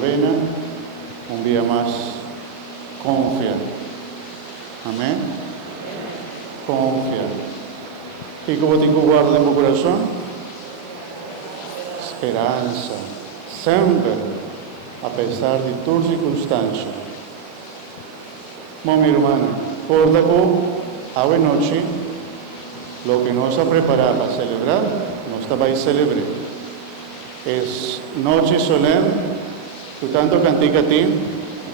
novena, un día más, confía. Amén. Confía. ¿Y cómo te guardo en mi corazón? Esperanza. Siempre, a pesar de tus circunstancias. Mi hermano, por hoy noche, lo que nos ha preparado para celebrar, no está para celebrar. Es noche solemne, tu tanto cantica a ti,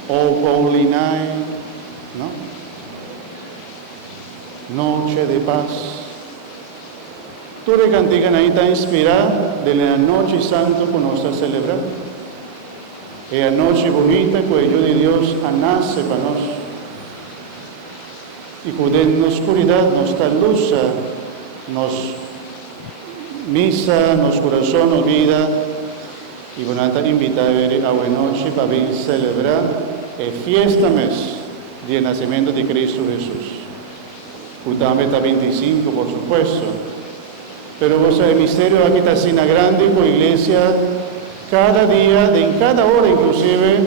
O Holy Night, ¿no? Noche de paz. Tú le cantican ahí está inspirada de la noche santa que nos está celebrando. Es la noche bonita que el de Dios nace para nosotros. Y cuando en la oscuridad nos está luz, nos misa, nos corazón, nos vida, y van a estar invitados a hoy noche para venir a celebrar el fiesta mes del nacimiento de Cristo Jesús. También está 25, por supuesto. Pero el misterio aquí está así grande con la iglesia, cada día, en cada hora inclusive,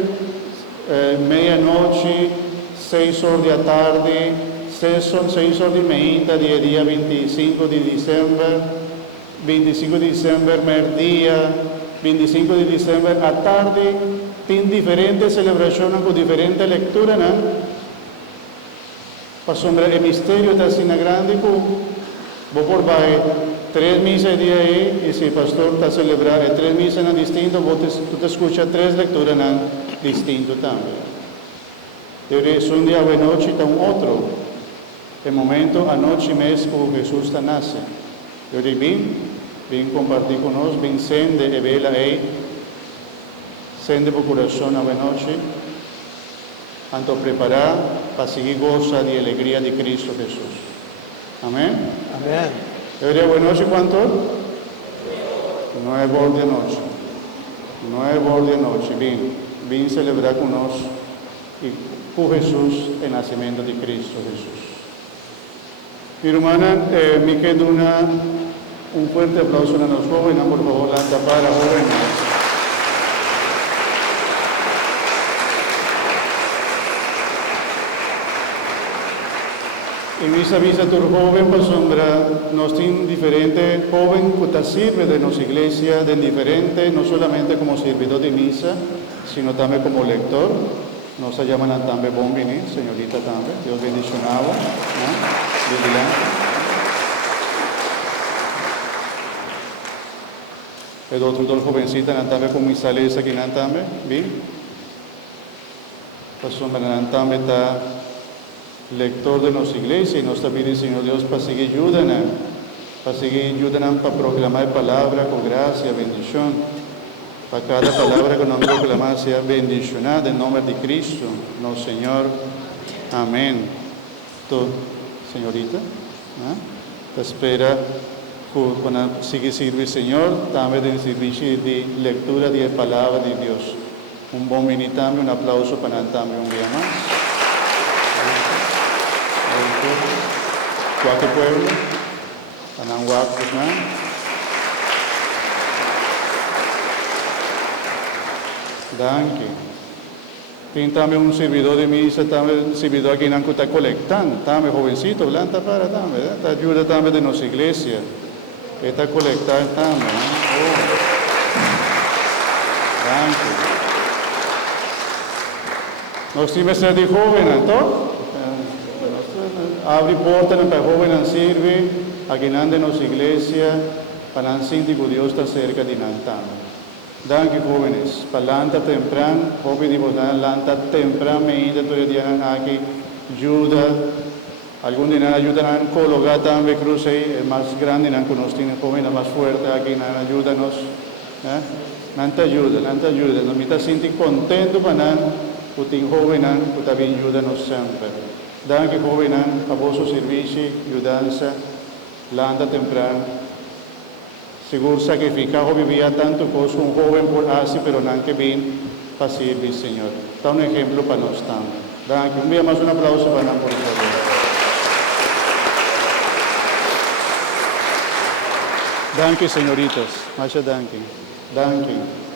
medianoche, 6 horas de la tarde, 6 horas de media, día 25 de diciembre, 25 de diciembre, mediodía, 25 de diciembre, a tarde, tiene diferentes celebraciones con diferentes lecturas, ¿no? Para el misterio está así grande, vos por bajar 3 misas de ahí, y si el pastor está celebrando 3 misas distintas, tú te escuchas 3 lecturas distintas también. Es un día de noche, está un otro. El momento, anoche mes, como Jesús nace. Yo digo, ven compartir con nosotros, ven sende y vela ahí, sende por corazón a noche, tanto preparar para seguir goza de alegría de Cristo Jesús. Amén. Amén. Yo diría, buenas noches, ¿cuánto? 9 horas de noche. 9 horas de noche, ven celebrar con nosotros y con Jesús el nacimiento de Cristo Jesús. Mi hermana, me queda un fuerte aplauso a los jóvenes, por favor, la para jóvenes. En esa visa tu joven, pues, nos tiene diferente joven que te sirve de nuestra iglesia, de diferente, no solamente como servidor de misa, sino también como lector. Nos llaman también bombini, señorita también, Dios bendicionaba, ¿no? El otro jovencita también con mi salesa aquí también, ¿bien? Pues también está lector de nuestra iglesia y nos está pidiendo, Señor Dios, para seguir ayudando, para proclamar palabra con gracia, bendición. Para cada palabra que nos proclamamos sea bendicionada en nombre de Cristo, nuestro Señor. Amén. Tú, señorita, te espera para seguir sirve Señor, también de servicio de lectura de la palabra de Dios. Un buen minitame, un aplauso para también un día más. Cuatro pueblos, Ananguac, Danke. Tiene también un servidor de misa, también un servidor aquí en Anco está colectando, también jovencito, blanca para también, está ayuda también de nuestra iglesia, está colectando también. Danke. Nos tiene que ser de joven, ¿no? Abre puertas para jóvenes sirve, aquí en nuestra iglesia, para sentir que Dios está cerca de nosotros. Danke jóvenes, palanta temprano, joven de lanta temprano, medida todavía aquí, ayuda, algún día ayudan a colocar también cruz ahí, el más grande, no conocen jóvenes más fuerte aquí, ayúdanos, nanta ayuda, nos mita sentir contento para que joven, que también ayúdanos siempre. Danke joven, a vuestro servicio, ayudanza, lanta temprano. Seguro sacrificado vivía tanto cosa un joven por así, pero no que bien para servir, Señor. Da un ejemplo para nosotros también. Danke. Un día más un aplauso para nosotros, por favor. Danke, señoritas. Muchas danke. Danke.